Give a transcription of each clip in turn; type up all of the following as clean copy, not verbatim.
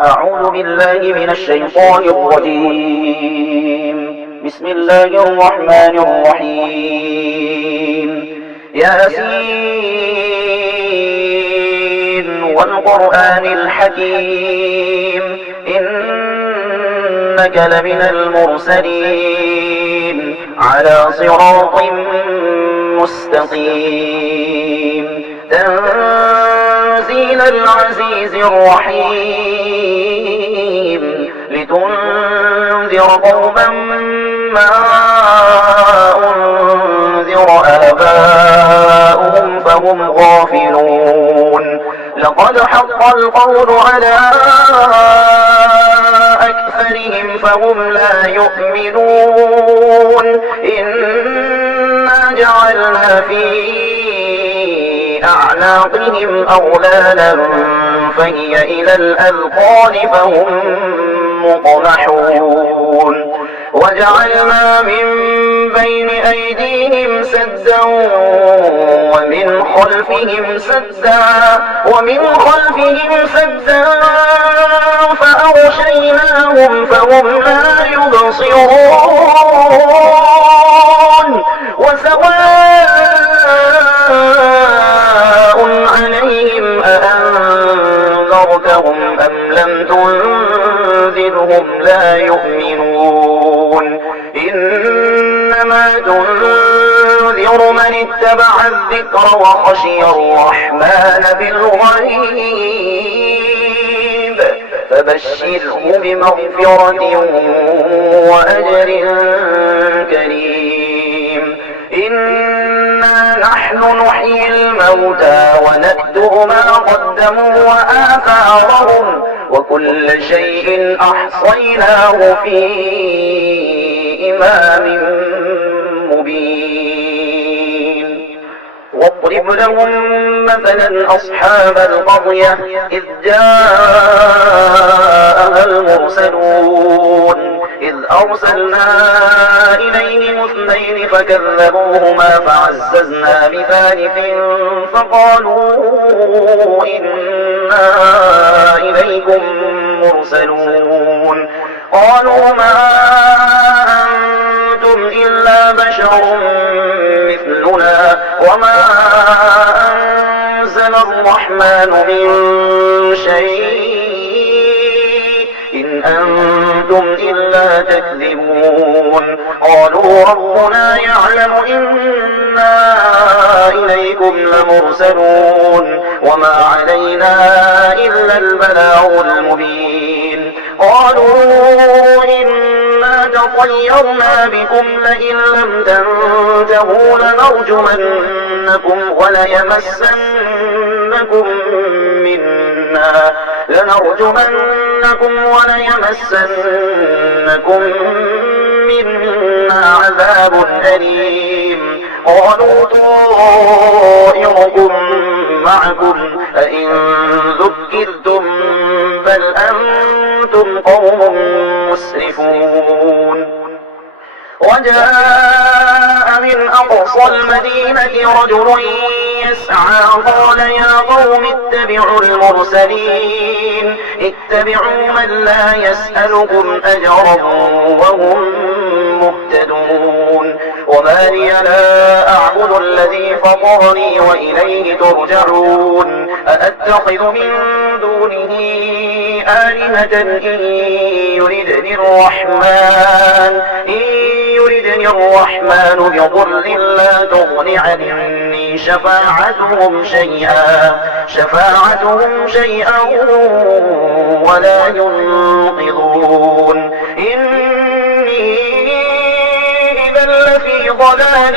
أعوذ بالله من الشيطان الرجيم. بسم الله الرحمن الرحيم. ياسين والقرآن الحكيم إنك لمن المرسلين على صراط مستقيم تنزيل العزيز الرحيم لتنذر قوما ما أنذر آباؤهم فهم غافلون لقد حق القول على أكثرهم فهم لا يؤمنون إنا جعلنا في أعناقهم أغلالا فهي إلى الأذقان فهم مقمحون وجعلنا من بين أيديهم سدا ومن خلفهم سدا فأغشيناهم فهم لا يبصرون وسواء عليهم أأنذرتهم أم لم تنذرهم لا يؤمنون إنما تنذر من اتبع الذكر وخشي الرحمن بالغيب فبشره بمغفرة وأجر كريم إنا نحن نحيي الموتى ونكتب ما قدموا وآثارهم وكل شيء أحصيناه في إمام مبين واضرب لهم مثلا أصحاب القرية إذ جاءها المرسلون إذ أرسلنا إليهم اثنين فكذبوهما فعززنا بثالث فقالوا إنا إليكم مرسلون قالوا ما أنتم إلا بشر مثلنا وما أنزل الرحمن من شيء إن أنتم إلا تكذبون قالوا ربنا يعلم إنا إليكم لمرسلون وما علينا إلا البلاغ المبين قالوا إنا تطيرنا بكم لئن لم تنتهوا لنرجمنكم وليمسنكم منا عذاب أليم قالوا طائركم معكم أئن ذكرتم بل أنتم قوم مسرفون وجاء من أقصى المدينة رجل يسعى قال يا قوم اتبعوا المرسلين اتبعوا من لا يسألكم أجرا وهم مهتدون وما لي لا أعبد الذي فطرني وإليه ترجعون أأتخذ من دونه آلهة إن يردني الرحمن بضر لا تغن عني شفاعتهم شيئا ولا ينقذون إني إذا لفي ضلال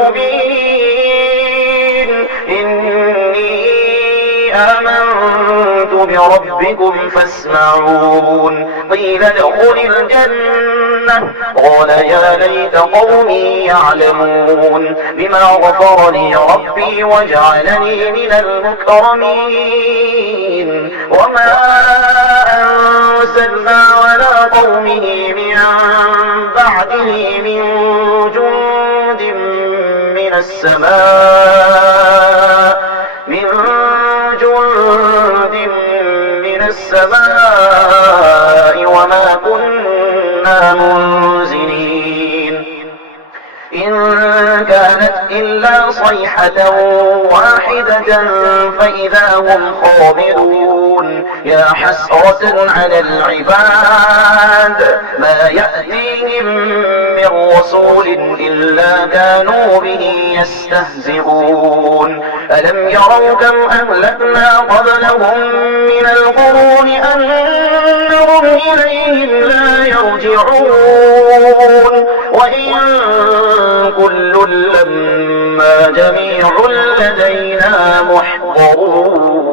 مبين إني آمنت بربكم فاسمعون قيل ادخل الجنة قال يا ليت قومي يعلمون بما غفر لي ربي وجعلني من المكرمين وما أنزلنا على قومه من بعده من جند من السماء السماء وما كنا منزلين إن كانت إلا صيحة واحدة فإذا هم خامدون يا حسرة على العباد ما يأتيهم من رسول إلا كانوا به يستهزئون ألم يروا كم أهلكنا قبلهم من القرون أنهم إليهم لا يرجعون وإن كل لما جميع لدينا محضرون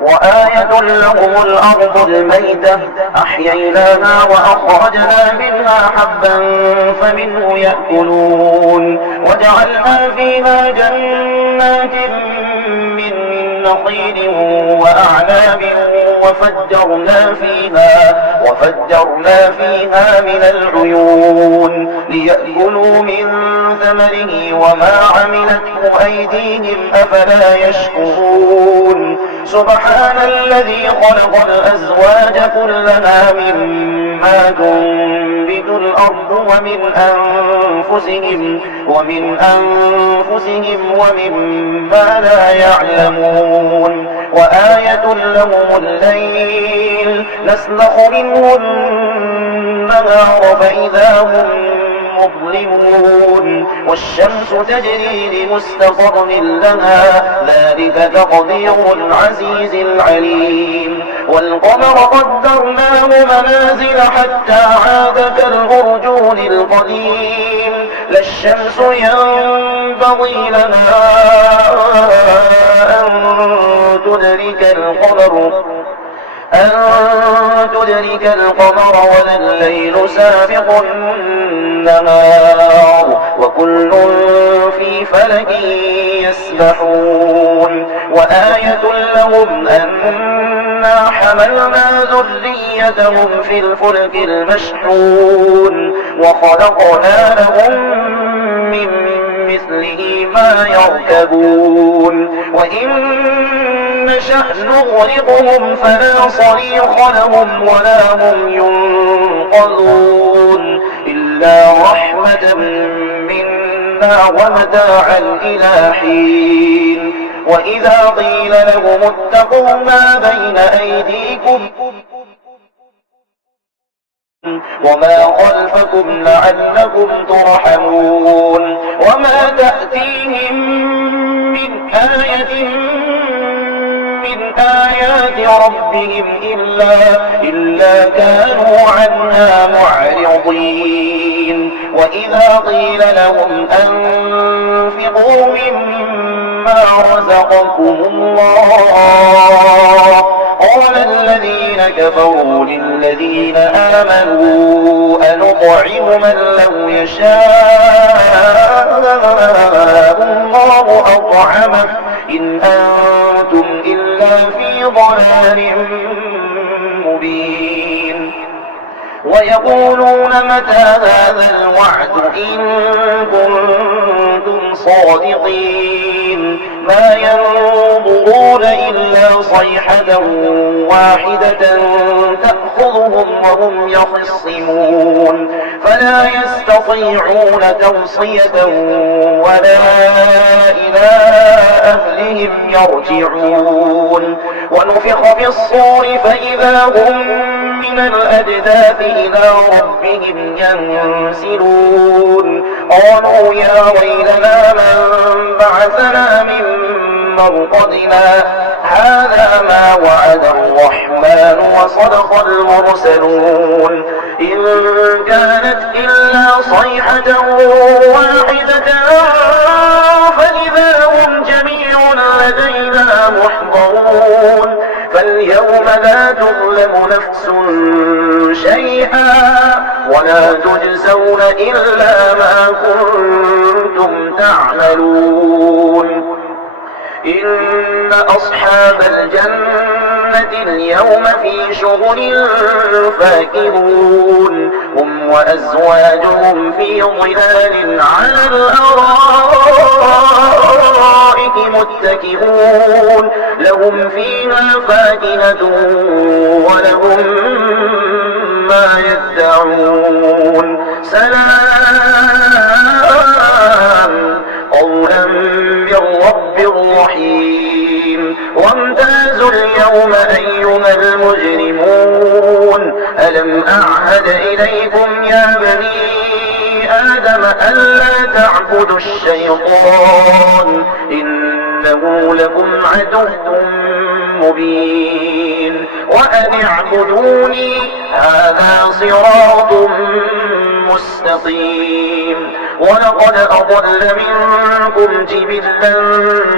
وآية لهم الأرض الميتة أحييناها وأخرجنا منها حبا فمنه يأكلون وجعلنا فيها جنات من نخيل وأعناب وفجرنا فيها من العيون ليأكلوا من ثمره وما عملته أيديهم أفلا يشكرون سبحان الذي خلق الأزواج كلها مما تنبت الأرض ومن أنفسهم ومما لا يعلمون وآية لهم الليل نسلخ منه النهار فإذا هم مظلمون والشمس تجري لمستقر لها ذلك تقدير العزيز العليم والقمر قدرناه منازل حتى عاد كالأرجون القديم لا الشمس ينبغي لها أن تدرك القمر ولا الليل سابق النهار وكل في فلك يسبحون وآية لهم أنا حملنا ذريتهم في الفلك المشحون وخلقنا لهم من مثله ما يركبون وإن نشأ نغرقهم فلا صريخ لهم ولا هم ينقذون إلا رحمة منا ومتاعا إلى حين وإذا قيل لهم اتقوا ما بين أيديكم وما خلفكم لعلكم ترحمون وما تأتيهم من آية من آيات ربهم إلا كانوا عنها معرضين وإذا قيل لهم أنفقوا مما رزقكم الله قال الذين كفروا للذين آمنوا أنطعم من لو يشاء الله أطعمه إن أنتم إلا في ضلال مبين ويقولون متى هذا الوعد إن كنتم صادقين ما ينظرون إلا صيحة واحدة تأخذهم وهم يخصمون فلا يستطيعون توصية ولا إلى أهلهم يرجعون ونفخ في الصور فإذا هم من الأجداث إلى ربهم ينسلون قالوا يا ويلنا من بعثنا من مرقدنا هذا ما وعد الرحمن وصدق المرسلون إن كانت إلا صيحة واحدة فإذا هم جميع لدينا محضرون فاليوم لا تظلم نفس شيئا ولا تجزون إلا ما كنتم تعملون إن أصحاب الجنة اليوم في شغل فاكهون هم وأزواجهم في ظلال على الأرائك متكئون لهم فيها فاكهة ولهم ما يدعون سلام قولا من رب رحيم وامتازوا اليوم أيها المجرمون ألم أعهد إليكم يا بني آدم ألا تعبدوا الشيطان إنه لكم عدو مبين وأن اعبدوني هذا صراط مستقيم ولقد أضل منكم جبلا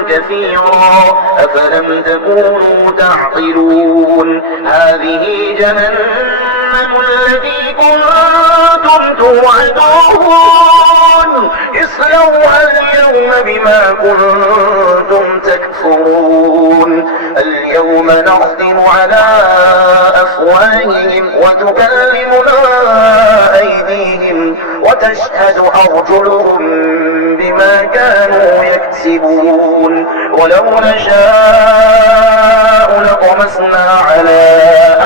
كثيرا أفلم تكونوا تعقلون هذه جهنم التي كنتم توعدون اصلوها اليوم بما كنتم تكفرون اليوم نختم على أفواههم وتكلمنا أيديهم وتشهد أرجلهم بما كانوا يكسبون ولو نشاء لطمسنا على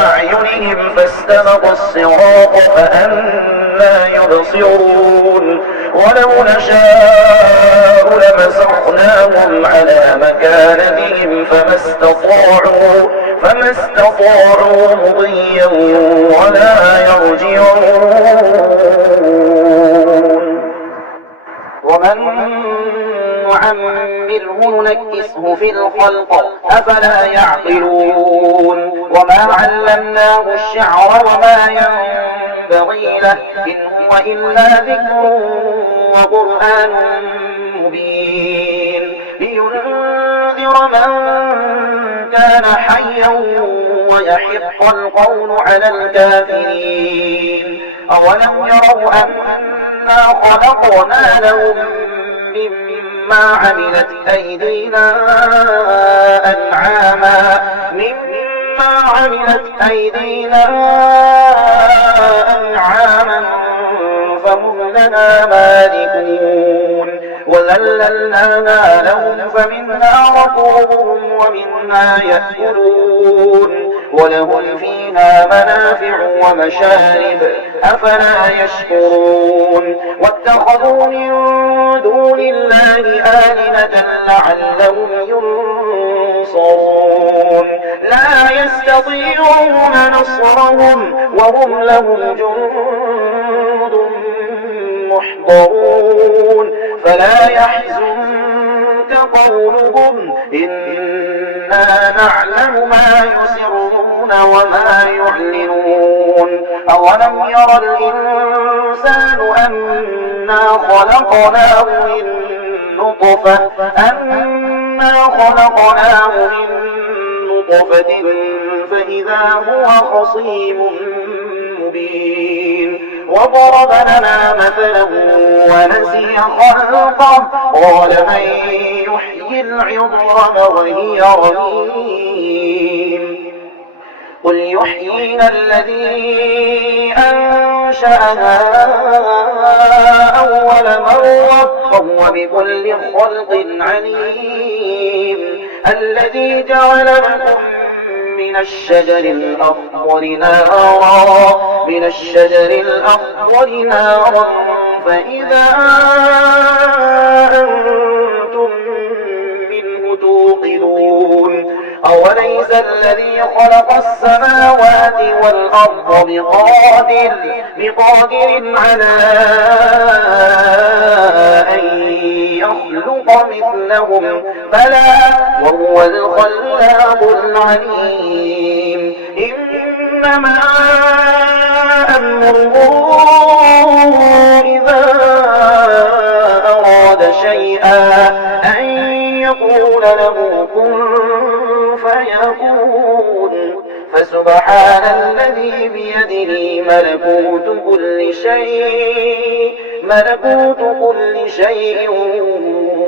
أعينهم فاستبقوا الصراط فأنى يبصرون ولو نشاء لمسخناهم على مكانتهم فما استطاعوا مضيا ولا يرجعون ومن نعمره ننكسه في الخلق أفلا يعقلون وما علمناه الشعر وما ينبغي له إن هو إلا ذكر وقرآن مبين لينذر من كان حيا ويحق القول على الكافرين أولم يروا أنا خلقنا لهم مما عملت أيدينا أنعاما فهم لنا مالكون وذللناها لهم فمنها ركوبهم ومنها يأكلون ولهم فيها منافع ومشارب أفلا يشكرون واتخذوا من دون الله آلهة لعلهم ينصرون لا يستطيعون نصرهم وهم لهم جند محضرون فلا يحزنك قولهم إنا نعلم ما يسرون وما يعلنون أولم ير الإنسان أنا خلقناه من نطفة فإذا هو خصيم مبين وضرب لنا مثلا ونسي خلقه قال من يحيي العظام وهي رميم قل يحيينا الذي أنشأها أول مرة وهو بكل خلق عليم الذي جعل لكم من الشجر الأخضر نارا فإذا أنتم منه توقدون أوليس الذي خلق السماوات والأرض بقادر على أن يخلق مثلهم بلى وهو الخلاق العليم إنما أمره إذا أراد شيئا أن يقول له كن فيكون فسبحان الذي بيده ملكوت كل شيء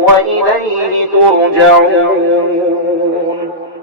وإليه ترجعون